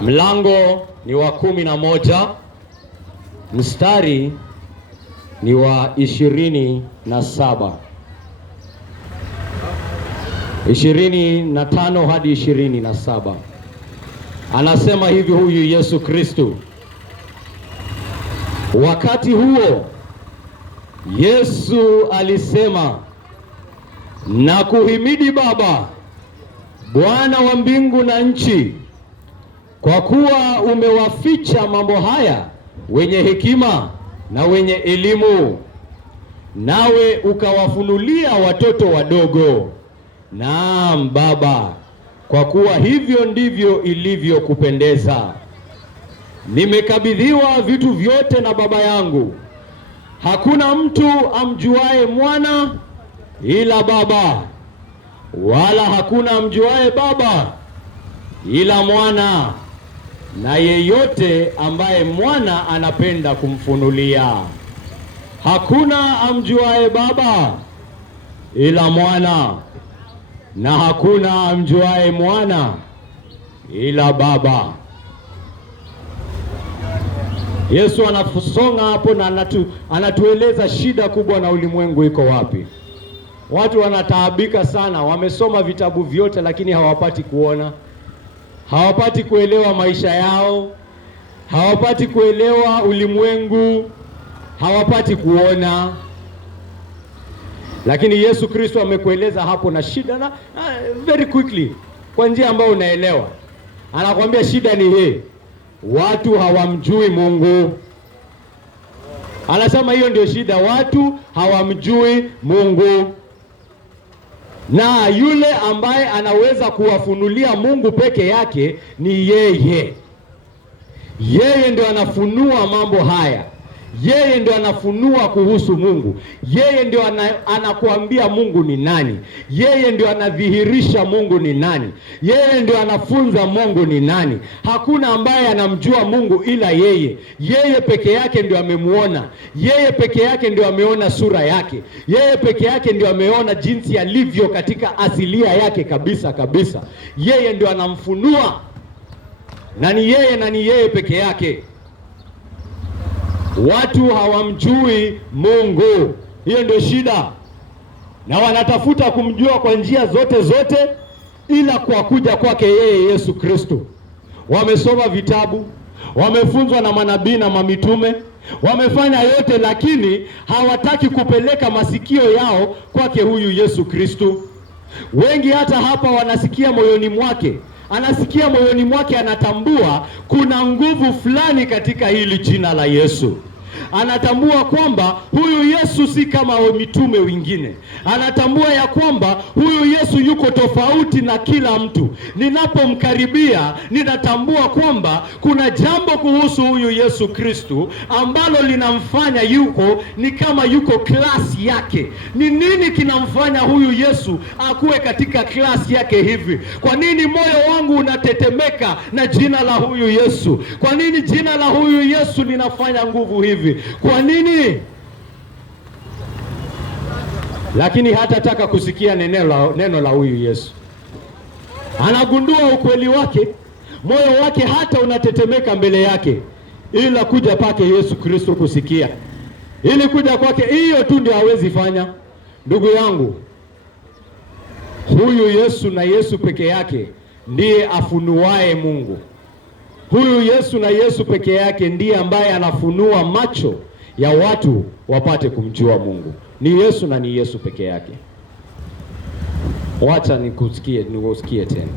Mlango ni wa 11, mstari ni wa 27, 25 hadi 27. Anasema hivi huyu Yesu Kristo: wakati huo Yesu alisema, na kuhimidi Baba, Bwana wa mbingu na nchi, kwa kuwa umewaficha mambo haya wenye hekima na wenye elimu, nawe ukawafunulia watoto wadogo. Naam Baba, kwa kuwa hivyo ndivyo ilivyokupendeza. Nimekabidhiwa vitu vyote na Baba yangu. Hakuna mtu amjuae Mwana ila Baba, wala hakuna amjuae Baba ila Mwana, na yeyote ambaye Mwana anapenda kumfunulia. Hakuna amjuae Baba ila Mwana, na hakuna amjuae Mwana ila Baba. Yesu anasonga hapo na anatueleza shida kubwa na ulimwengu iko wapi. Watu wanataabika sana, wamesoma vitabu vyote lakini hawapati kuona. Hawapati kuelewa maisha yao, hawapati kuelewa ulimwengu, hawapati kuona. Lakini Yesu Kristo amekueleza hapo na shida na very quickly, kwa njia ambayo unaelewa. Anakuambia shida ni hii: watu hawamjui Mungu. Anasema hiyo ndio shida, watu hawamjui Mungu. Na yule ambaye anaweza kuwafunulia Mungu peke yake ni yeye. Yeye ndio anafunua mambo haya. Yeye ndio anafunua kuhusu Mungu. Yeye ndio anakuambia Mungu ni nani. Yeye ndio anadhihirisha Mungu ni nani. Yeye ndio anafunza Mungu ni nani. Hakuna ambaye anamjua Mungu ila yeye. Yeye peke yake ndio amemuona. Yeye peke yake ndio ameona sura yake. Yeye peke yake ndio ameona jinsi alivyo katika asilia yake kabisa kabisa. Yeye ndio anamfunua. Na ni yeye peke yake. Watu hawamjui Mungu. Hiyo ndio shida. Na wanatafuta kumjua kwa njia zote ila kwa kuja kwake yeye Yesu Kristo. Wamesoma vitabu, wamefunzwa na manabii na mamitume, wamefanya yote, lakini hawataki kupeleka masikio yao kwake huyu Yesu Kristo. Wengi hata hapa wanasikia moyoni mwake. Anasikia moyoni mwake, anatambua kuna nguvu fulani katika hili jina la Yesu. Anatambua kwamba huyu Yesu si kama mitume wengine. Anatambua ya kwamba huyu Yesu yuko tofauti na kila mtu. Ninapomkaribia, ninatambua kwamba kuna jambo kuhusu huyu Yesu Kristo ambalo linamfanya ni kama yuko klasi yake. Ni nini kinamfanya huyu Yesu akuwe katika klasi yake hivi? Kwa nini moyo wangu unatetemeka na jina la huyu Yesu? Kwa nini jina la huyu Yesu linafanya nguvu hivi? Kwa nini? Lakini hatataka kusikia neno la huyu Yesu. Anagundua ukweli wake, moyo wake hata unatetemeka mbele yake, ila kuja pake Yesu Kristo kusikia. Ili kuja kwake, hiyo tu ndio hawezi fanya. Ndugu yangu, huyu Yesu na Yesu peke yake ndiye afunuae Mungu. Huyu Yesu na Yesu peke yake ndiye ambaye anafunua macho ya watu wapate kumjua Mungu. Ni Yesu na ni Yesu peke yake. Wacha nikusikie tena.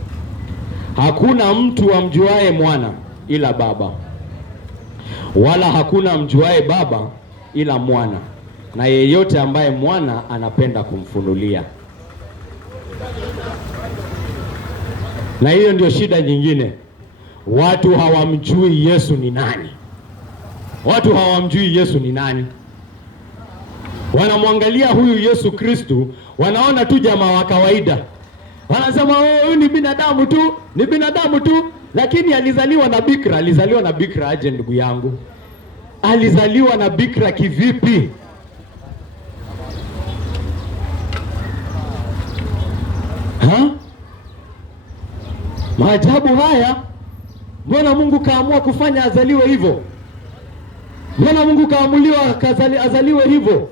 Hakuna mtu amjuae Mwana ila Baba, wala hakuna amjuae Baba ila Mwana, na yeyote ambaye Mwana anapenda kumfunulia. Na hiyo ndio shida nyingine. Watu hawamjui Yesu ni nani. Watu hawamjui Yesu ni nani. Wanamwangalia huyu Yesu Kristo, wanaona tu jamaa wa kawaida. Wanasema huyu ni binadamu tu, ni binadamu tu. Lakini alizaliwa na bikira. Alizaliwa na bikira aje ndugu yangu? Alizaliwa na bikira kivipi? Maajabu haya, mbona Mungu kaamua kufanya azaliwe hivyo? Mbona Mungu kaamuliwa azaliwe hivyo?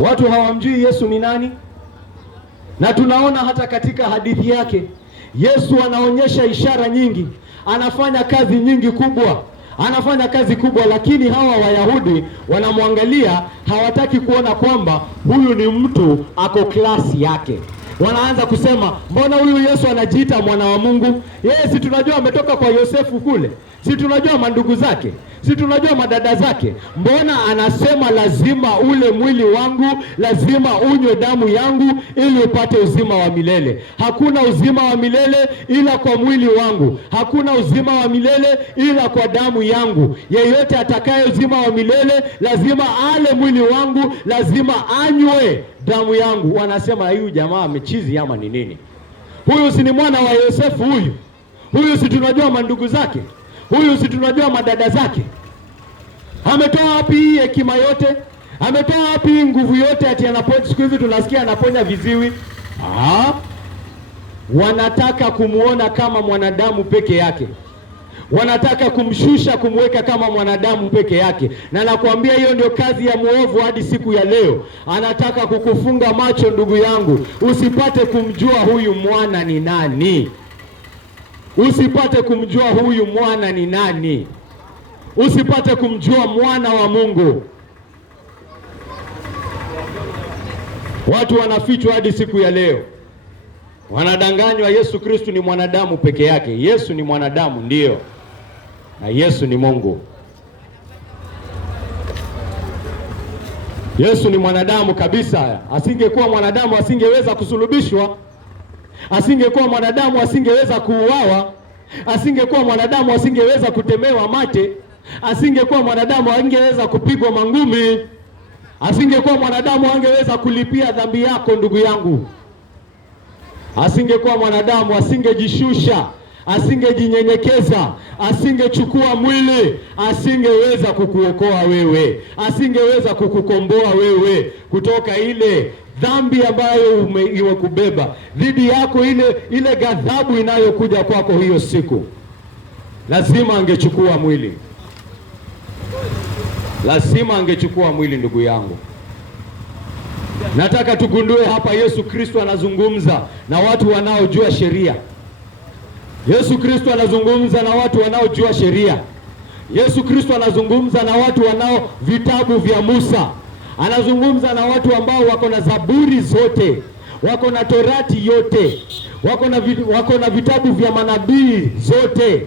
Watu hawamjui Yesu ni nani. Na tunaona hata katika hadithi yake Yesu anaonyesha ishara nyingi, anafanya kazi nyingi kubwa, anafanya kazi kubwa, lakini hawa Wayahudi wanamwangalia, hawataki kuona kwamba huyu ni mtu ako klasi yake. Wanaanza kusema, mbona huyu Yesu anajiita mwana wa Mungu? Yeye si tunajua ametoka kwa Yosefu kule, si tunajua mandugu zake, si tunajua madada zake. Mbona anasema lazima ule mwili wangu, lazima unywe damu yangu ili upate uzima wa milele? Hakuna uzima wa milele ila kwa mwili wangu, hakuna uzima wa milele ila kwa damu yangu. Yeyote atakaye uzima wa milele lazima ale mwili wangu, lazima anywe damu yangu. Wanasema huyu jamaa amechizi ama ni nini? Huyu si ni mwana wa Yosefu huyu? Huyu si tunajua mandugu zake? Huyu si tunajua madada zake? Ametoa wapi hii hekima yote? Ametoa wapi hii nguvu yote ati anaponya? Siku hizi tunasikia anaponya viziwi. Wanataka kumuona kama mwanadamu peke yake. Wanataka kumshusha, kumweka kama mwanadamu peke yake. Na nakwambia hiyo ndio kazi ya muovu hadi siku ya leo. Anataka kukufunga macho, ndugu yangu, usipate kumjua huyu mwana ni nani. Usipate kumjua huyu mwana ni nani. Usipate kumjua mwana wa Mungu. Watu wanafichwa hadi siku ya leo. Wanadanganywa Yesu Kristo ni mwanadamu peke yake. Yesu ni mwanadamu ndio, na Yesu ni Mungu. Yesu ni mwanadamu kabisa. Asingekuwa mwanadamu asingeweza kusulubishwa. Asingekuwa mwanadamu asingeweza kuuawa. Asingekuwa mwanadamu asingeweza kutemewa mate. Asingekuwa mwanadamu angeweza kupigwa mangumi. Asingekuwa mwanadamu angeweza kulipia dhambi yako, ndugu yangu. Asingekuwa mwanadamu asingejishusha, asingejinyenyekeza, asingechukua mwili, asingeweza kukuokoa wewe, asingeweza kukukomboa wewe kutoka ile dhambi ambayo imekubeba dhidi yako, ile ghadhabu inayokuja kwako hiyo siku. Lazima angechukua mwili. Lazima angechukua mwili, ndugu yangu. Nataka tugundue hapa, Yesu Kristo anazungumza na watu wanaojua sheria. Yesu Kristo anazungumza na watu wanaojua sheria. Yesu Kristo anazungumza na watu wanao vitabu vya Musa. Anazungumza na watu ambao wako na Zaburi zote, wako na Torati yote, wako na vitabu vya manabii zote.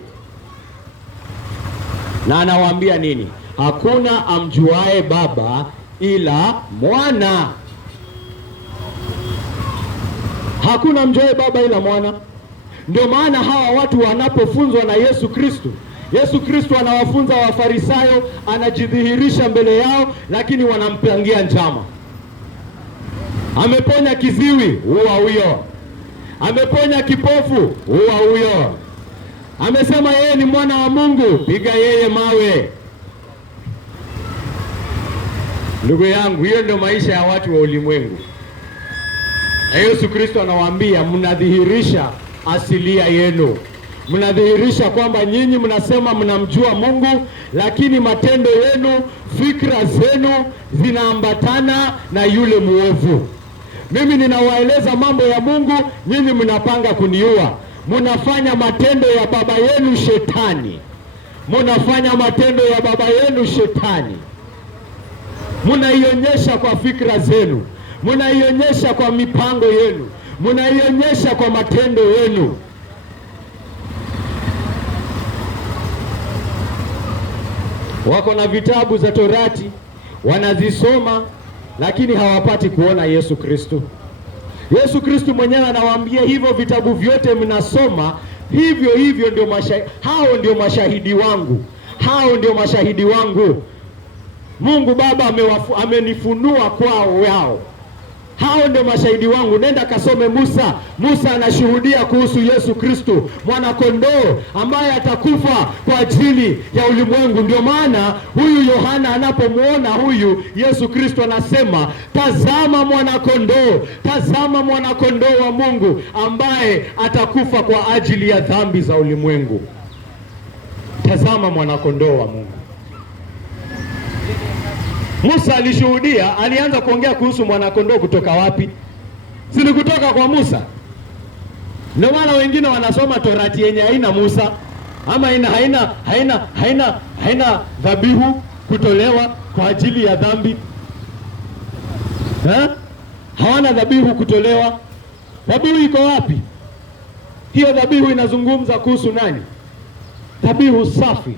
Na anawaambia nini? Hakuna amjuae Baba ila Mwana. Hakuna amjuae Baba ila Mwana. Ndio maana hawa watu wanapofunzwa na Yesu Kristo, Yesu Kristo anawafunza Wafarisayo, anajidhihirisha mbele yao, lakini wanampangia njama. Ameponya kiziwi, huwa huyo. Ameponya kipofu, huwa huyo. Amesema yeye ni mwana wa Mungu, piga yeye mawe. Ndugu yangu, hiyo ndio maisha ya watu wa ulimwengu. Na Yesu Kristo anawaambia, mnadhihirisha asilia yenu. Mnadhihirisha kwamba nyinyi mnasema mnamjua Mungu, lakini matendo yenu, fikra zenu zinaambatana na yule muovu. Mimi ninawaeleza mambo ya Mungu, nyinyi mnapanga kuniua. Mnafanya matendo ya baba yenu Shetani. Mnafanya matendo ya baba yenu Shetani. Mnaionyesha kwa fikra zenu, mnaionyesha kwa mipango yenu, mnaionyesha kwa matendo yenu. Wako na vitabu za Torati, wanazisoma, lakini hawapati kuona Yesu Kristo. Yesu Kristo mwenyewe anawaambia, hivyo vitabu vyote mnasoma, hivyo ndio hao ndio mashahidi wangu. Hao ndio mashahidi wangu. Mungu Baba amenifunua kwao wao. Hao ndio mashahidi wangu. Nenda kasome Musa. Musa anashuhudia kuhusu Yesu Kristo, mwana kondoo ambaye atakufa kwa ajili ya ulimwengu. Ndio maana huyu Yohana anapomuona huyu Yesu Kristo anasema, tazama mwana kondoo, tazama mwana kondoo wa Mungu ambaye atakufa kwa ajili ya dhambi za ulimwengu. Tazama mwana kondoo wa Mungu. Musa alishuhudia, alianza kuongea kuhusu mwanakondoo kutoka wapi? Si ni kutoka kwa Musa? Ndio maana wengine wanasoma Torati yenye haina Musa, ama haina dhabihu kutolewa kwa ajili ya dhambi. Hawana dhabihu kutolewa. Dhabihu iko wapi? Hiyo dhabihu inazungumza kuhusu nani? Dhabihu safi,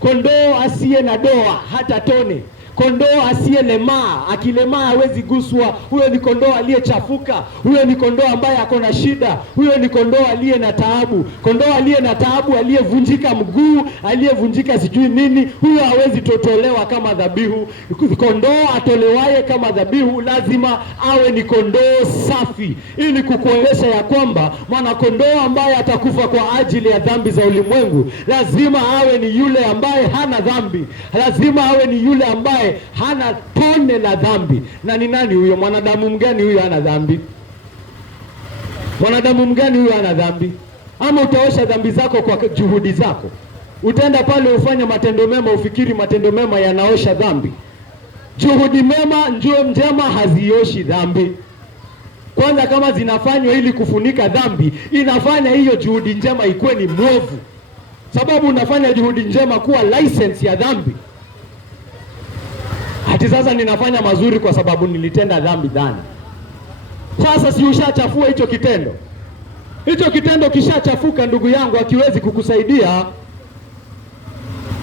kondoo asiye na doa hata tone, kondoo asiyelemaa. Akilemaa hawezi guswa. Huyo ni kondoo aliyechafuka. Huyo ni kondoo ambaye ako na shida. Huyo ni kondoo aliye na taabu. Kondoo aliye na taabu, aliyevunjika mguu, aliyevunjika sijui nini, huyo hawezi totolewa kama dhabihu. Kondoo atolewaye kama dhabihu lazima awe ni kondoo safi, ili kukuonyesha ya kwamba mwana kondoo ambaye atakufa kwa ajili ya dhambi za ulimwengu lazima awe ni yule ambaye hana dhambi. Lazima awe ni yule ambaye hana tone la dhambi. Na ni nani huyo? Mwanadamu mgani huyo hana dhambi? Mwanadamu mgani huyo hana dhambi? Ama utaosha dhambi zako kwa juhudi zako? Utaenda pale ufanye matendo mema, ufikiri matendo mema yanaosha dhambi? Juhudi mema njema hazioshi dhambi. Kwanza kama zinafanywa ili kufunika dhambi, inafanya hiyo juhudi njema ikuwe ni mwovu, sababu unafanya juhudi njema kuwa license ya dhambi. Hati sasa ninafanya mazuri kwa sababu nilitenda dhambi dhana. Sasa si ushachafua hicho kitendo? Hicho kitendo kishachafuka, ndugu yangu, hakiwezi kukusaidia.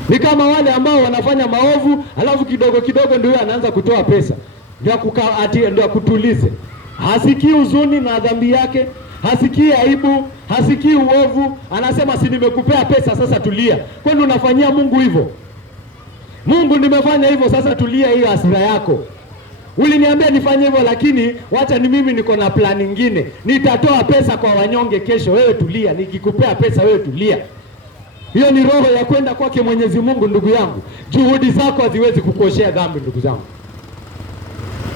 Ni kama wale ambao wanafanya maovu, alafu kidogo kidogo ndio anaanza kutoa pesa ndio kutulize. Hasikii huzuni na dhambi yake, hasikii aibu, hasikii uovu, anasema si nimekupea pesa sasa tulia. Kwani unafanyia Mungu hivyo? Mungu, nimefanya hivyo sasa tulia hiyo hasira yako. Uliniambia nifanye hivyo, lakini wacha ni mimi niko na plan nyingine. Nitatoa pesa kwa wanyonge kesho, wewe tulia. Nikikupea pesa wewe tulia. Hiyo ni roho ya kwenda kwake Mwenyezi Mungu, ndugu yangu. Juhudi zako haziwezi kukuoshea dhambi, ndugu zangu.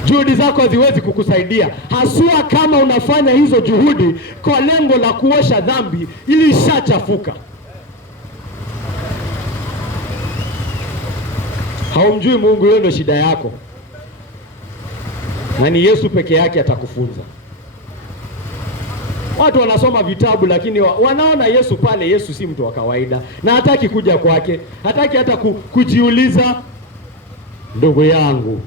Juhudi zako haziwezi kukusaidia, haswa kama unafanya hizo juhudi kwa lengo la kuosha dhambi ili ishachafuka. Haumjui Mungu, hiyo ndio shida yako. Na ni Yesu peke yake atakufunza. Watu wanasoma vitabu lakini wanaona Yesu pale. Yesu si mtu wa kawaida na hataki kuja kwake, hataki hata kujiuliza. Ndugu yangu,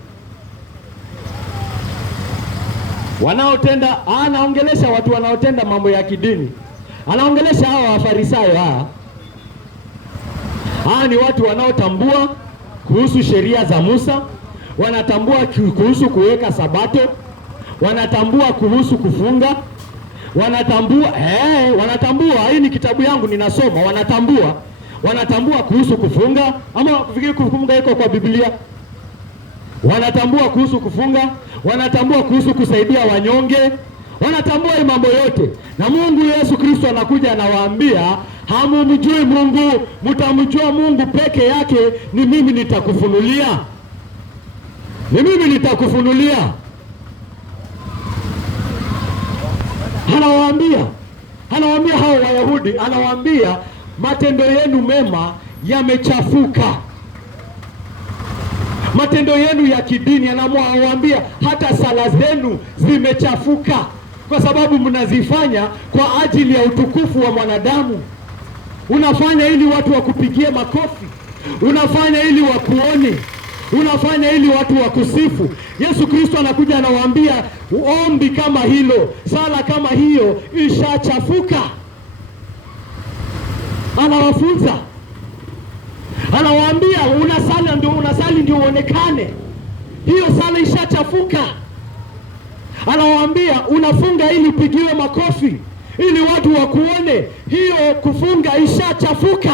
wanaotenda, anaongelesha watu wanaotenda mambo ya kidini, anaongelesha hawa Wafarisayo. Ni watu wanaotambua kuhusu sheria za Musa, wanatambua kuhusu kuweka Sabato, wanatambua kuhusu kufunga, wanatambua hii ni kitabu yangu ninasoma, wanatambua kuhusu kufunga. Ama kufikiri kufunga iko kwa Biblia? Wanatambua kuhusu kufunga, wanatambua kuhusu kusaidia wanyonge, wanatambua hii mambo yote. Na Mungu Yesu Kristo anakuja anawaambia, hamumjui Mungu, mtamjua Mungu peke yake, ni mimi nitakufunulia. Ni mimi nitakufunulia. Anawaambia hao Wayahudi, anawaambia matendo yenu mema yamechafuka. Matendo yenu ya kidini, anawaambia hata sala zenu zimechafuka, kwa sababu mnazifanya kwa ajili ya utukufu wa mwanadamu. Unafanya ili watu wakupigie makofi, unafanya ili wakuone, unafanya ili watu wakusifu. Yesu Kristo anakuja anawaambia ombi kama hilo, sala kama hiyo ishachafuka. Anawafunza, anawaambia unasali ndio uonekane, hiyo sala ishachafuka. Anawaambia unafunga ili upigiwe makofi, ili watu wakuone, hiyo kufunga ishachafuka.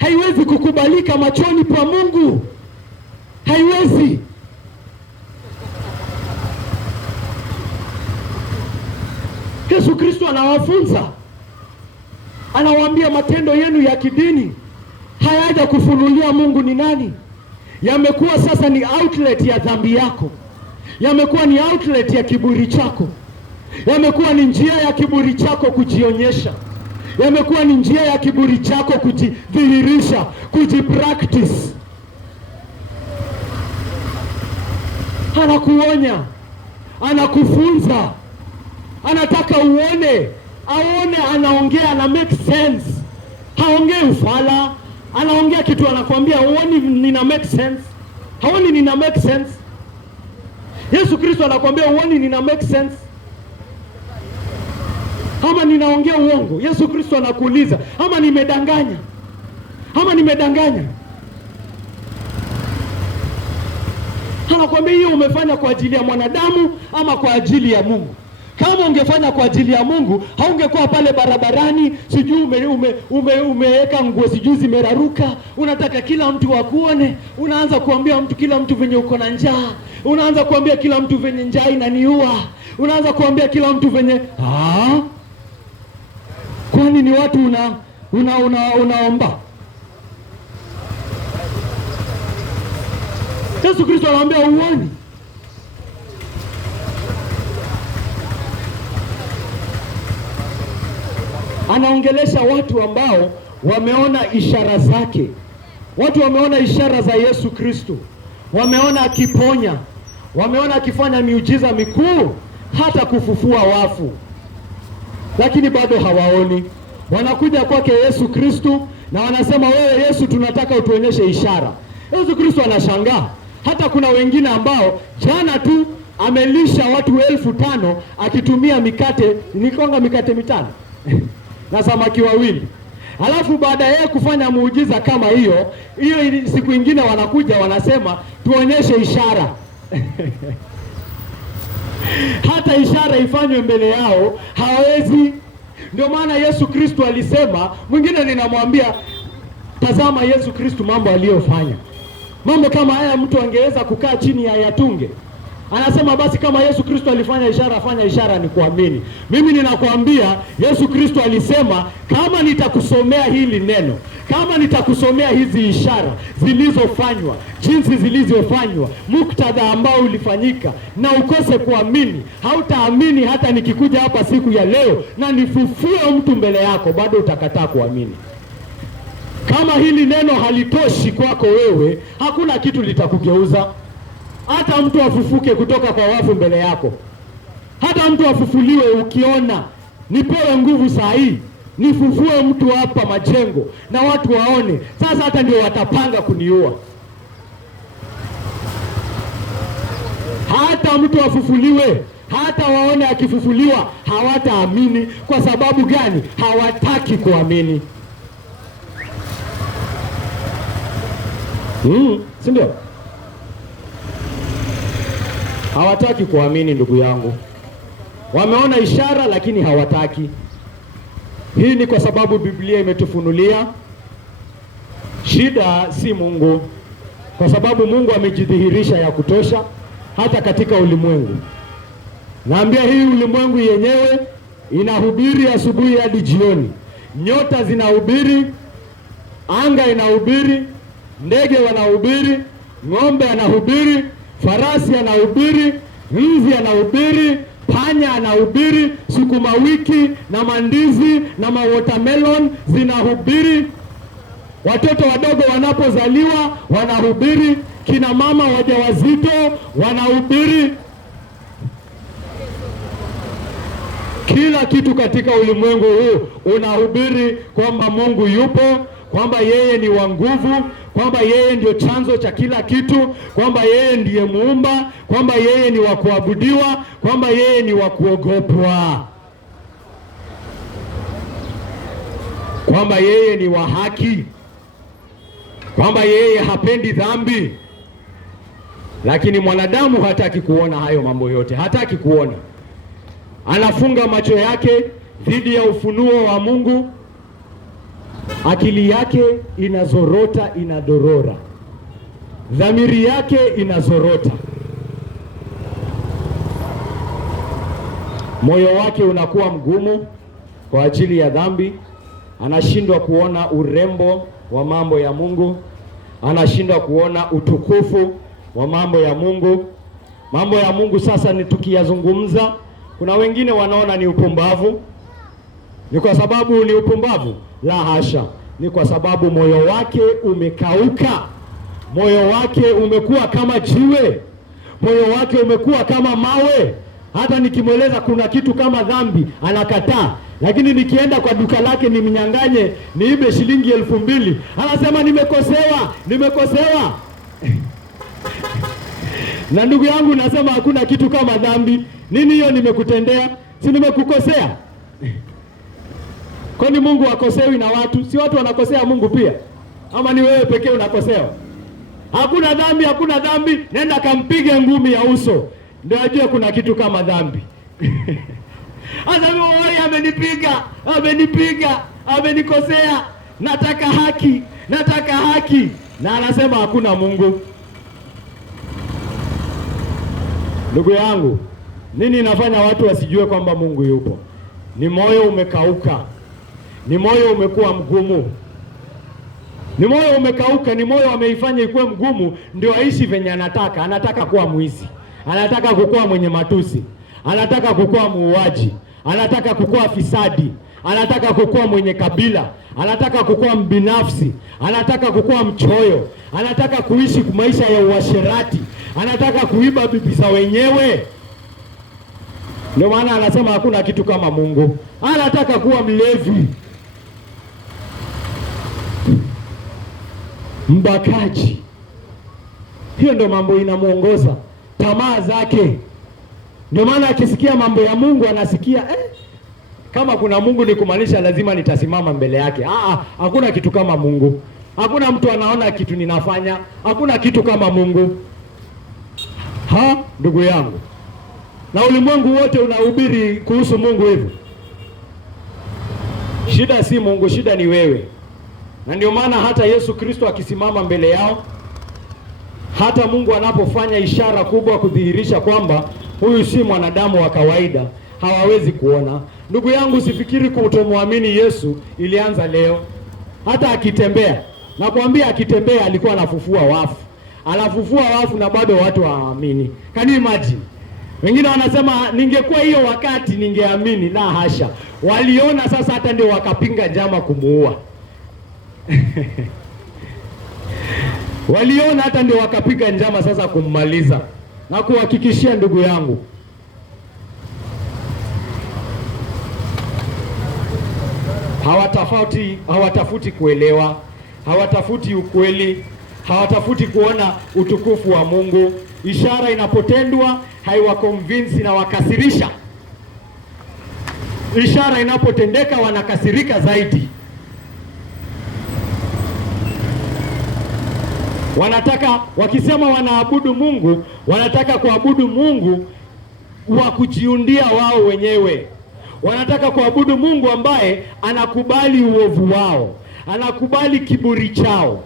Haiwezi kukubalika machoni pa Mungu, haiwezi. Yesu Kristo anawafunza, anawaambia matendo yenu ya kidini hayaja kufunulia Mungu ni nani. Yamekuwa sasa ni outlet ya dhambi yako, yamekuwa ni outlet ya kiburi chako, yamekuwa ni njia ya kiburi chako kujionyesha, yamekuwa ni njia ya kiburi chako kujidhihirisha, kujipractice. Anakuonya, anakufunza, anataka uone, aone, anaongea, ana make sense. Haongei ufala, anaongea kitu anakuambia uoni nina make sense. Haoni nina make sense. Yesu Kristo anakuambia uoni nina make sense. Ama ninaongea uongo. Yesu Kristo anakuuliza, ama nimedanganya? Ama nimedanganya? Anakuambia hiyo umefanya kwa ajili ya mwanadamu ama kwa ajili ya Mungu? Kama ungefanya kwa ajili ya Mungu, haungekuwa pale barabarani, sijui umeweka nguo sijui zimeraruka, unataka kila mtu akuone, unaanza kuambia mtu kila mtu venye uko na njaa, unaanza kuambia kila mtu venye njaa inaniua, unaanza kuambia kila mtu venye kwani ni watu unaomba? Yesu Kristo anawaambia uone. Anaongelesha watu ambao wameona ishara zake. Watu wameona ishara za Yesu Kristo, wameona akiponya, wameona akifanya miujiza mikuu, hata kufufua wafu, lakini bado hawaoni. Wanakuja kwake Yesu Kristo na wanasema, wewe Yesu, tunataka utuonyeshe ishara. Yesu Kristo anashangaa. Hata kuna wengine ambao jana tu amelisha watu 5,000 akitumia mikate 5 na samaki 2. Alafu baada ya kufanya muujiza kama hiyo siku ingine wanakuja wanasema tuonyeshe ishara. Hata ishara ifanywe mbele yao hawezi. Ndio maana Yesu Kristo alisema, mwingine ninamwambia, tazama Yesu Kristo mambo aliyofanya. Mambo kama haya mtu angeweza kukaa chini ya yatunge. Anasema basi kama Yesu Kristo alifanya ishara, afanya ishara ni kuamini. Mimi ninakuambia Yesu Kristo alisema, kama nitakusomea hili neno, kama nitakusomea hizi ishara zilizofanywa, jinsi zilizofanywa, muktadha ambao ulifanyika, na ukose kuamini, hautaamini. Hata nikikuja hapa siku ya leo na nifufue mtu mbele yako, bado utakataa kuamini. Kama hili neno halitoshi kwako wewe, hakuna kitu litakugeuza. Hata mtu afufuke kutoka kwa wafu mbele yako, hata mtu afufuliwe, ukiona nipewe nguvu saa hii nifufue mtu hapa Majengo na watu waone, sasa hata ndio watapanga kuniua. Hata mtu afufuliwe, hata waone akifufuliwa, hawataamini. Kwa sababu gani? Hawataki kuamini. Si ndio? Hawataki kuamini, ndugu yangu. Wameona ishara lakini hawataki. Hii ni kwa sababu Biblia imetufunulia shida si Mungu, kwa sababu Mungu amejidhihirisha ya kutosha hata katika ulimwengu. Naambia hii ulimwengu yenyewe inahubiri asubuhi hadi jioni. Nyota zinahubiri, anga inahubiri, ndege wanahubiri, ng'ombe anahubiri, farasi anahubiri, nzi anahubiri, panya anahubiri, sukuma wiki na mandizi na watermelon zinahubiri. Watoto wadogo wanapozaliwa wanahubiri, kina mama wajawazito wanahubiri. Kila kitu katika ulimwengu huu unahubiri kwamba Mungu yupo, kwamba yeye ni wa nguvu, kwamba yeye ndio chanzo cha kila kitu, kwamba yeye ndiye muumba, kwamba yeye ni wa kuabudiwa, kwamba yeye ni wa kuogopwa, kwamba yeye ni wa haki, kwamba yeye hapendi dhambi. Lakini mwanadamu hataki kuona hayo mambo yote, hataki kuona. Anafunga macho yake dhidi ya ufunuo wa Mungu. Akili yake inazorota, inadorora. Dhamiri yake inazorota. moyo wake unakuwa mgumu kwa ajili ya dhambi, anashindwa kuona urembo wa mambo ya Mungu, anashindwa kuona utukufu wa mambo ya Mungu. Mambo ya Mungu sasa ni tukiyazungumza, kuna wengine wanaona ni upumbavu. Ni kwa sababu ni upumbavu? La hasha, ni kwa sababu moyo wake umekauka. Moyo wake umekuwa kama jiwe, moyo wake umekuwa kama mawe. Hata nikimweleza kuna kitu kama dhambi anakataa, lakini nikienda kwa duka lake nimnyang'anye, niibe shilingi 2000, anasema nimekosewa. Na ndugu yangu, nasema hakuna kitu kama dhambi. Nini hiyo nimekutendea? Si nimekukosea? Kwani Mungu hakosewi na watu? Si watu wanakosea Mungu pia? Ama ni wewe pekee unakosewa? Hakuna dhambi, nenda kampige ngumi ya uso ndio ajue kuna kitu kama dhambi. Anasema wewe, amenikosea, nataka haki, na anasema hakuna Mungu. Ndugu yangu, nini inafanya watu wasijue kwamba Mungu yupo? Ni moyo umekauka, ni moyo umekuwa mgumu, ni moyo umekauka, ni moyo ameifanya ikuwe mgumu ndio aishi venye anataka. Anataka kuwa mwizi, anataka kukuwa mwenye matusi, anataka kukuwa muuaji, anataka kukuwa fisadi, anataka kukuwa mwenye kabila, anataka kukuwa mbinafsi, anataka kukuwa mchoyo, anataka kuishi maisha ya uasherati, anataka kuiba bibi za wenyewe. Ndio maana anasema hakuna kitu kama Mungu. Anataka kuwa mlevi, mbakaji. Hiyo ndio mambo inamuongoza, tamaa zake. Ndio maana akisikia mambo ya Mungu anasikia kama kuna Mungu ni kumaanisha lazima nitasimama mbele yake. Hakuna kitu kama Mungu. Hakuna mtu anaona kitu ninafanya. Hakuna kitu kama Mungu. Ndugu yangu, na ulimwengu wote unahubiri kuhusu Mungu hivyo. Shida si Mungu, shida ni wewe. Na ndio maana hata Yesu Kristo akisimama mbele yao, hata Mungu anapofanya ishara kubwa kudhihirisha kwamba huyu si mwanadamu wa kawaida, hawawezi kuona. Ndugu yangu, sifikiri kutomwamini Yesu ilianza leo. Hata akitembea, nakwambia akitembea alikuwa anafufua wafu. Anafufua wafu na bado watu hawaamini. Can you imagine? Wengine wanasema ningekuwa hiyo wakati ningeamini. La hasha. Waliona sasa, hata ndio wakapinga njama kumuua. Waliona hata ndio wakapiga njama sasa kummaliza. Na kuhakikishia ndugu yangu, hawatafuti kuelewa, hawatafuti ukweli, hawatafuti kuona utukufu wa Mungu. Ishara inapotendwa haiwaconvince na wakasirisha. Ishara inapotendeka wanakasirika zaidi. Wanataka, wakisema wanaabudu Mungu, wanataka kuabudu Mungu wa kujiundia wao wenyewe. Wanataka kuabudu Mungu ambaye anakubali uovu wao, anakubali kiburi chao,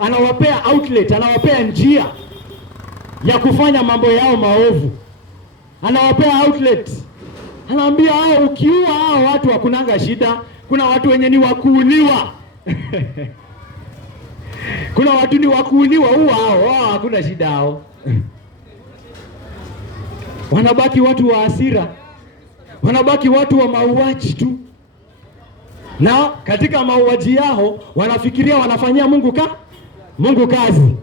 anawapea outlet, anawapea njia ya kufanya mambo yao maovu. Anawapea outlet. Anaambia ukiua hao watu hakunanga shida. Kuna watu wenye ni wakuuliwa. Kuna watu ni wakuuliwa, hao hakuna shida hao. Wanabaki watu wa hasira, wanabaki watu wa mauaji tu. Na katika mauaji yao wanafikiria wanafanyia Mungu kazi.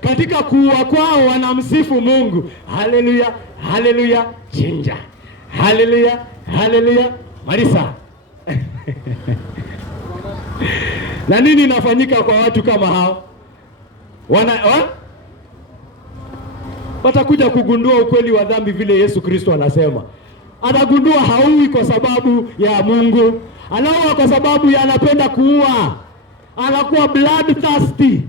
Katika kuua kwao wanamsifu Mungu. Haleluya, haleluya, chinja. Haleluya, haleluya, Marisa. Na nini inafanyika kwa watu kama hao? Watakuja kugundua ukweli wa dhambi vile Yesu Kristo anasema. Atagundua haui kwa sababu ya Mungu. Anaua kwa sababu ya anapenda kuua. Anakuwa bloodthirsty.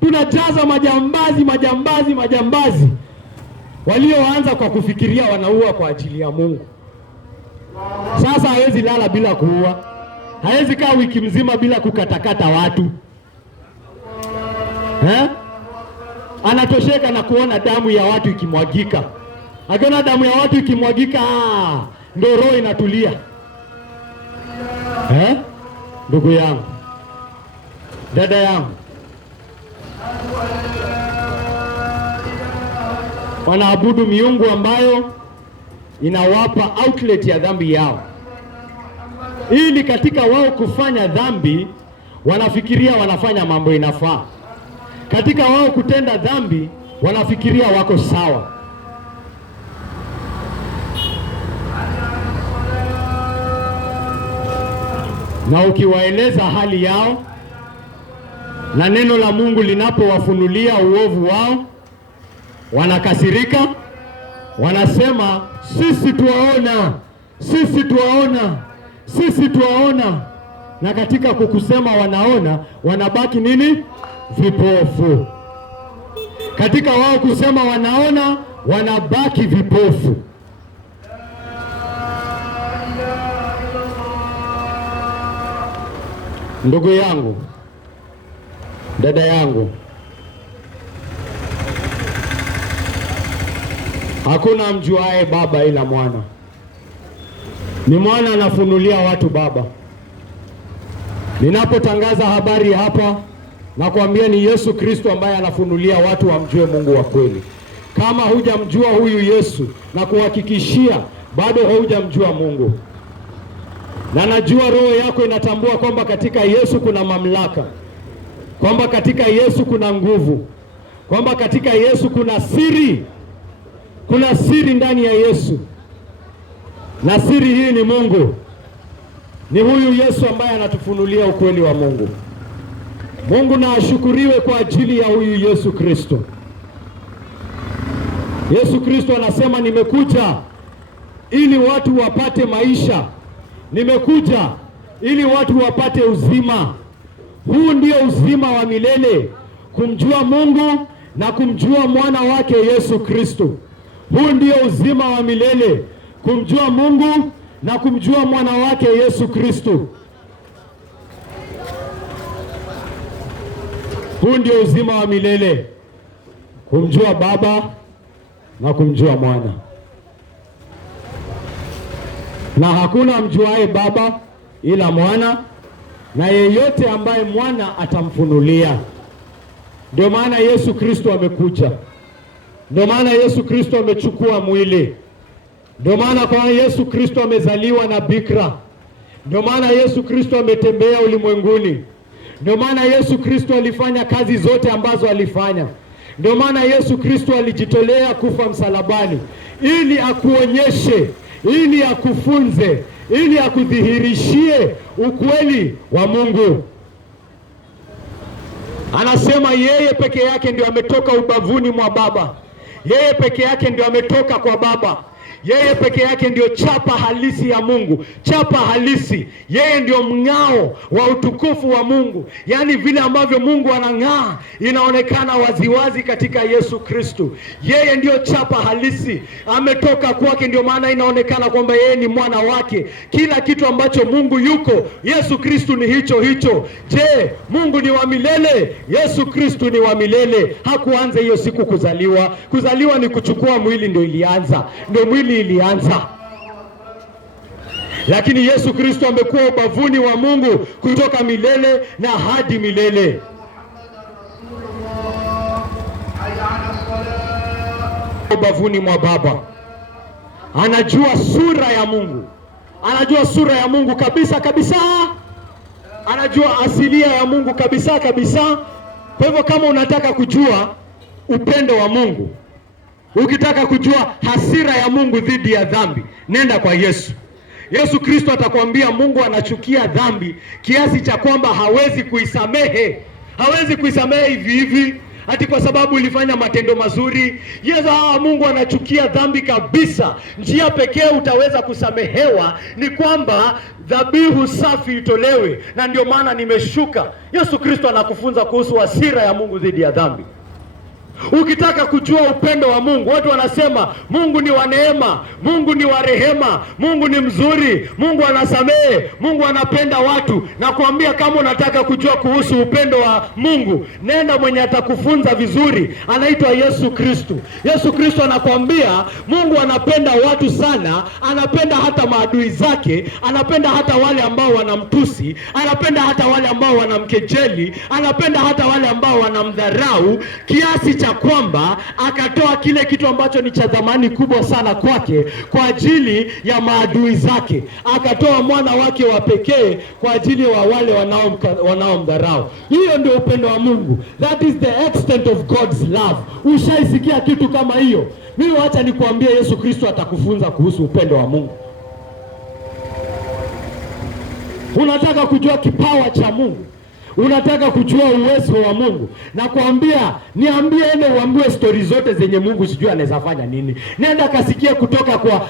Tunajaza majambazi walioanza kwa kufikiria wanaua kwa ajili ya Mungu. Sasa hawezi lala bila kuua. Hawezi kaa wiki mzima bila kukatakata watu. Anatosheka na kuona damu ya watu ikimwagika. Akiona damu ya watu ikimwagika, ndio roho inatulia. Ndugu yangu, dada yangu, wanaabudu miungu ambayo inawapa outlet ya dhambi yao, ili katika wao kufanya dhambi wanafikiria wanafanya mambo inafaa. Katika wao kutenda dhambi wanafikiria wako sawa. Na ukiwaeleza hali yao na neno la Mungu linapowafunulia uovu wao, wanakasirika, wanasema sisi tuwaona, sisi tuwaona, sisi tuwaona. Na katika kukusema wanaona, wanabaki nini? Vipofu. Katika wao kusema wanaona, wanabaki vipofu. Ndugu yangu, dada yangu, hakuna mjuae Baba ila Mwana. Ni Mwana anafunulia watu Baba. Ninapotangaza habari hapa, nakwambia ni Yesu Kristo ambaye anafunulia watu wamjue Mungu wa kweli. Kama hujamjua huyu Yesu, na kuhakikishia bado haujamjua Mungu. Na najua roho yako inatambua kwamba katika Yesu kuna mamlaka, kwamba katika Yesu kuna nguvu, kwamba katika Yesu kuna siri. Kuna siri ndani ya Yesu, na siri hii ni Mungu. Ni huyu Yesu ambaye anatufunulia ukweli wa Mungu. Mungu na ashukuriwe kwa ajili ya huyu Yesu Kristo. Yesu Kristo anasema, nimekuja ili watu wapate maisha. Nimekuja ili watu wapate uzima. Huu ndio uzima wa milele, kumjua Mungu na kumjua mwana wake Yesu Kristo. Huu ndio uzima wa milele, kumjua Mungu na kumjua mwana wake Yesu Kristo. Huu ndio uzima wa milele, kumjua Baba na kumjua Mwana. Na hakuna mjuae Baba ila Mwana, na yeyote ambaye Mwana atamfunulia. Ndio maana Yesu Kristo amekuja. Ndio maana Yesu Kristo amechukua mwili. Ndio maana kwa Yesu Kristo amezaliwa na bikira. Ndio maana Yesu Kristo ametembea ulimwenguni. Ndio maana Yesu Kristo alifanya kazi zote ambazo alifanya. Ndio maana Yesu Kristo alijitolea kufa msalabani, ili akuonyeshe, ili akufunze, ili akudhihirishie ukweli wa Mungu. Anasema yeye peke yake ndio ametoka ubavuni mwa Baba. Yeye peke yake ndio ametoka kwa Baba. Yeye peke yake ndio chapa halisi ya Mungu, chapa halisi. Yeye ndio mng'ao wa utukufu wa Mungu. Yaani vile ambavyo Mungu anang'aa inaonekana waziwazi katika Yesu Kristo. Yeye ndio chapa halisi, ametoka kwake, ndio maana inaonekana kwamba yeye ni mwana wake. Kila kitu ambacho Mungu yuko, Yesu Kristo ni hicho hicho. Je, Mungu ni wa milele? Yesu Kristo ni wa milele. Hakuanza hiyo siku kuzaliwa. Kuzaliwa ni kuchukua mwili, ndio ilianza, ndio mwili ilianza. Lakini Yesu Kristo amekuwa ubavuni wa Mungu kutoka milele na hadi milele. Ubavuni mwa Baba. Anajua sura ya Mungu. Anajua sura ya Mungu kabisa kabisa. Anajua asilia ya Mungu kabisa kabisa. Kwa hivyo kama unataka kujua upendo wa Mungu, ukitaka kujua hasira ya Mungu dhidi ya dhambi, nenda kwa Yesu. Yesu Kristo atakwambia Mungu anachukia dhambi kiasi cha kwamba hawezi kuisamehe. Hawezi kuisamehe hivi hivi ati kwa sababu ulifanya matendo mazuri. Mungu anachukia dhambi kabisa. Njia pekee utaweza kusamehewa ni kwamba dhabihu safi itolewe, na ndio maana nimeshuka. Yesu Kristo anakufunza kuhusu hasira ya Mungu dhidi ya dhambi. Ukitaka kujua upendo wa Mungu, watu wanasema Mungu ni wa neema, Mungu ni wa rehema, Mungu ni mzuri, Mungu anasamehe, Mungu anapenda watu. Na kuambia, kama unataka kujua kuhusu upendo wa Mungu, nenda mwenye atakufunza vizuri, anaitwa Yesu Kristo. Yesu Kristo anakuambia Mungu anapenda watu sana, anapenda hata maadui zake, anapenda hata wale ambao wanamtusi, anapenda hata wale ambao wanamkejeli, anapenda hata wale ambao wanamdharau, kiasi cha kwamba akatoa kile kitu ambacho ni cha thamani kubwa sana kwake kwa ajili ya maadui zake. Akatoa mwana wake wa pekee kwa ajili ya wale wanaomdharau. Hiyo ndio upendo wa Mungu. That is the extent of God's love. Ushaisikia kitu kama hiyo? Mimi wacha nikuambie, Yesu Kristo atakufunza kuhusu upendo wa Mungu. Unataka kujua kipawa cha Mungu? Unataka kujua uwezo wa Mungu? Na kuambia, niambie, ende uambiwe story zote zenye Mungu sijui anaweza fanya nini. Nenda kasikia kutoka kwa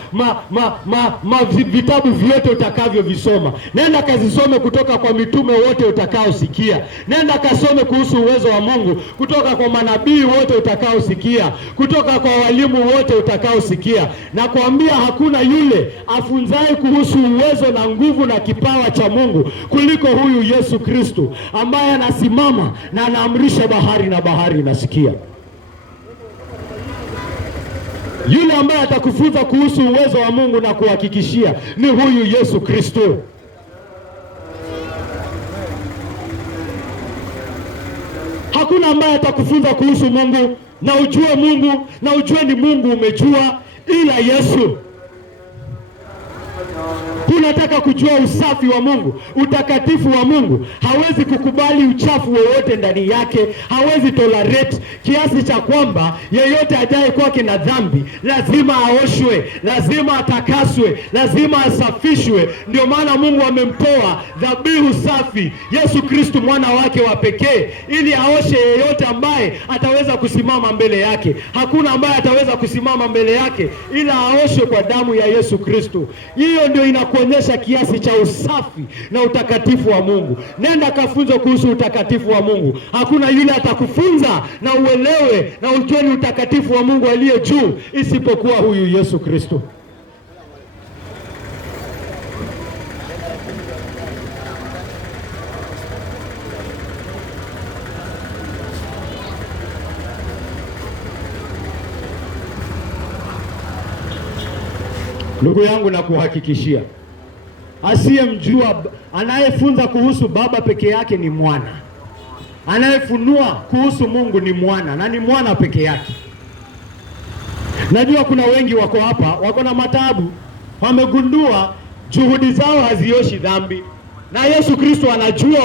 vitabu vyote utakavyovisoma. Nenda kazisome kutoka kwa mitume wote utakaosikia. Nenda kasome kuhusu uwezo wa Mungu kutoka kwa manabii wote utakaosikia, kutoka kwa walimu wote utakaosikia. Na kuambia, hakuna yule afunzaye kuhusu uwezo na nguvu na kipawa cha Mungu kuliko huyu Yesu Kristo, ambaye anasimama na anaamrisha bahari na bahari inasikia. Yule ambaye atakufunza kuhusu uwezo wa Mungu na kuhakikishia ni huyu Yesu Kristo. Hakuna ambaye atakufunza kuhusu Mungu na ujue Mungu na ujue ni Mungu umejua ila Yesu. Unataka kujua usafi wa Mungu, utakatifu wa Mungu, hawezi kukubali uchafu wowote ndani yake, hawezi tolerate, kiasi cha kwamba yeyote ajaye kwake na dhambi lazima aoshwe, lazima atakaswe, lazima asafishwe. Ndio maana Mungu amemtoa dhabihu safi, Yesu Kristo mwana wake wa pekee, ili aoshe yeyote ambaye ataweza kusimama mbele yake. Hakuna ambaye ataweza kusimama mbele yake ila aoshwe kwa damu ya Yesu Kristo. Hiyo ndio inakuonyesha kiasi cha usafi na utakatifu wa Mungu. Nenda kafunzwe kuhusu utakatifu wa Mungu. Hakuna yule atakufunza na uelewe na ujue ni utakatifu wa Mungu aliye juu isipokuwa huyu Yesu Kristo. Ndugu yangu, na kuhakikishia, asiyemjua, anayefunza kuhusu Baba peke yake ni Mwana. Anayefunua kuhusu Mungu ni Mwana, na ni Mwana peke yake. Najua kuna wengi wako hapa wako na mataabu, wamegundua juhudi zao hazioshi dhambi. Na Yesu Kristo anajua,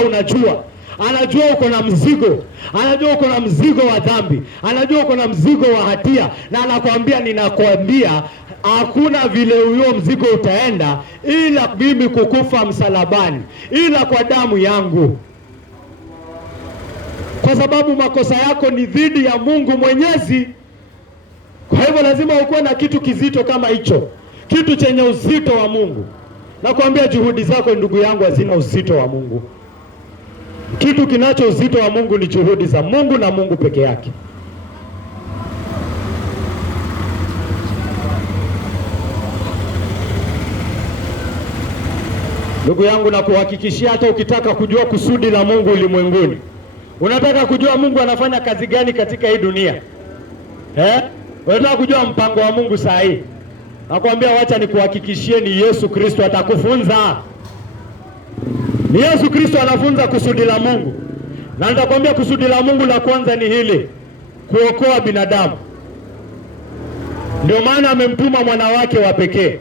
anajua uko na mzigo, anajua uko na mzigo wa dhambi, anajua uko na mzigo wa hatia, na anakuambia, ninakuambia hakuna vile huyo mzigo utaenda ila mimi kukufa msalabani, ila kwa damu yangu. Kwa sababu makosa yako ni dhidi ya Mungu Mwenyezi. Kwa hivyo lazima ukuwe na kitu kizito kama hicho, kitu chenye uzito wa Mungu. Na kuambia, juhudi zako ndugu yangu hazina uzito wa Mungu. Kitu kinacho uzito wa Mungu ni juhudi za Mungu na Mungu peke yake. Ndugu yangu, na kuhakikishia, hata ukitaka kujua kusudi la Mungu ulimwenguni, unataka kujua Mungu anafanya kazi gani katika hii dunia, unataka kujua mpango wa Mungu saa hii, nakwambia, wacha nikuhakikishie, ni Yesu Kristo atakufunza. Ni Yesu Kristo anafunza kusudi la Mungu. Na nitakwambia kusudi la Mungu la kwanza ni hili: kuokoa binadamu. Ndio maana amemtuma mwana wake wa pekee.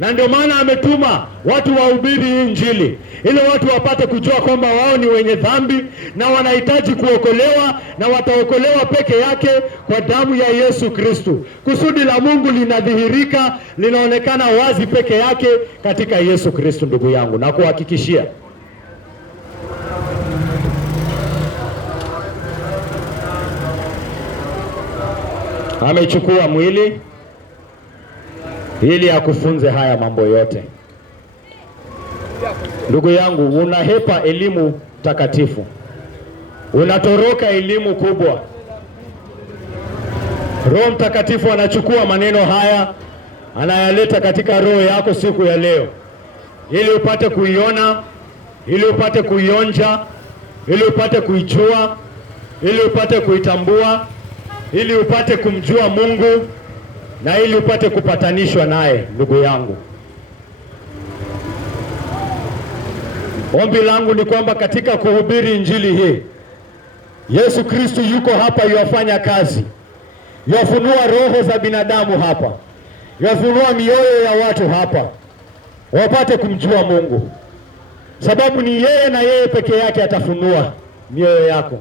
Na ndio maana ametuma watu wahubiri Injili, ili watu wapate kujua kwamba wao ni wenye dhambi na wanahitaji kuokolewa, na wataokolewa peke yake kwa damu ya Yesu Kristo. Kusudi la Mungu linadhihirika, linaonekana wazi peke yake katika Yesu Kristo. Ndugu yangu, na kuhakikishia, amechukua mwili ili akufunze haya mambo yote. Ndugu yangu, unahepa elimu takatifu, unatoroka elimu kubwa, Roho Mtakatifu anachukua maneno haya, anayaleta katika roho yako siku ya leo, ili upate kuiona, ili upate kuionja, ili upate kuijua, ili upate kuitambua, ili upate kumjua Mungu, na ili upate kupatanishwa naye. Ndugu yangu, ombi langu ni kwamba katika kuhubiri injili hii, Yesu Kristo yuko hapa, yuafanya kazi, yuafunua roho za binadamu hapa, yuafunua mioyo ya watu hapa, wapate kumjua Mungu, sababu ni yeye na yeye peke yake atafunua mioyo yako.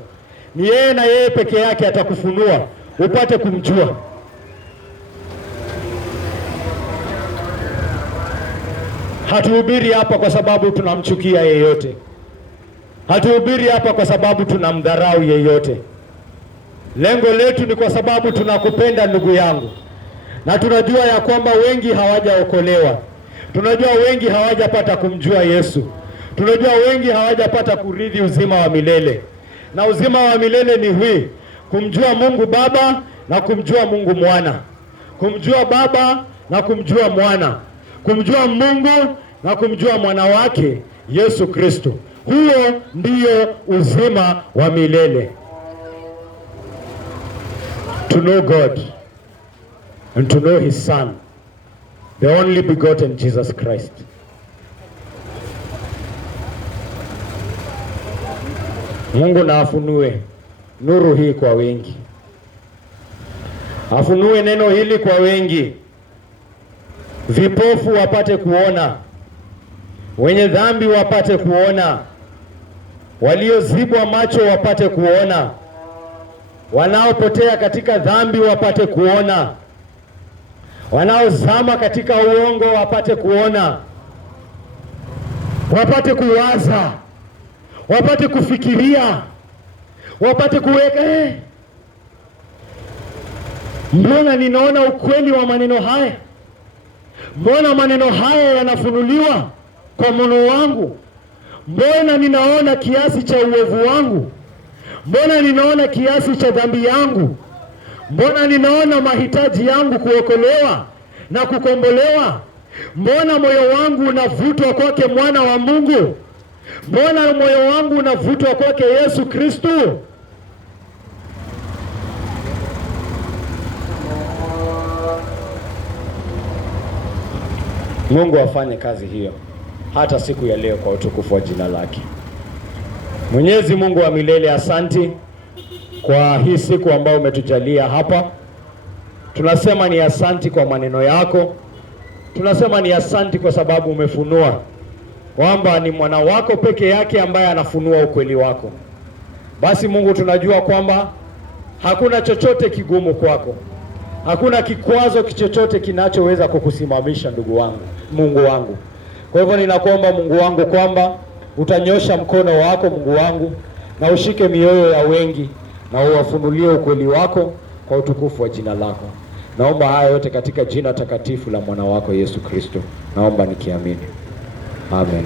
Ni yeye na yeye peke yake atakufunua upate kumjua. Hatuhubiri hapa kwa sababu tunamchukia yeyote. Hatuhubiri hapa kwa sababu tunamdharau yeyote. Lengo letu ni kwa sababu tunakupenda ndugu yangu, na tunajua ya kwamba wengi hawajaokolewa. Tunajua wengi hawajapata kumjua Yesu. Tunajua wengi hawajapata kurithi uzima wa milele. Na uzima wa milele ni hii: kumjua Mungu Baba na kumjua Mungu Mwana. Kumjua Baba na kumjua Mwana. Kumjua Mungu na kumjua mwana wake Yesu Kristo. Huo ndio uzima wa milele. To know God and to know his Son, the only begotten Jesus Christ. Mungu na afunue nuru hii kwa wengi. Afunue neno hili kwa wengi. Vipofu wapate kuona, wenye dhambi wapate kuona, waliozibwa macho wapate kuona, wanaopotea katika dhambi wapate kuona, wanaozama katika uongo wapate kuona, wapate kuwaza, wapate kufikiria, wapate kuweka mbona ninaona ukweli wa maneno haya? Mbona maneno haya yanafunuliwa kwa moyo wangu? Mbona ninaona kiasi cha uovu wangu? Mbona ninaona kiasi cha dhambi yangu? Mbona ninaona mahitaji yangu kuokolewa na kukombolewa? Mbona moyo wangu unavutwa kwake mwana wa Mungu? Mbona moyo wangu unavutwa kwake Yesu Kristo? Mungu afanye kazi hiyo hata siku ya leo kwa utukufu wa jina lake. Mwenyezi Mungu wa milele, asanti kwa hii siku ambayo umetujalia hapa. Tunasema ni asanti kwa maneno yako. Tunasema ni asanti kwa sababu umefunua kwamba ni mwana wako peke yake ambaye anafunua ukweli wako. Basi Mungu, tunajua kwamba hakuna chochote kigumu kwako. Hakuna kikwazo chochote kinachoweza kukusimamisha ndugu wangu, Mungu wangu. Kwa hivyo ninakuomba Mungu wangu kwamba utanyosha mkono wako Mungu wangu, na ushike mioyo ya wengi na uwafunulie ukweli wako kwa utukufu wa jina lako. Naomba haya yote katika jina takatifu la mwana wako Yesu Kristo. Naomba nikiamini. Amen.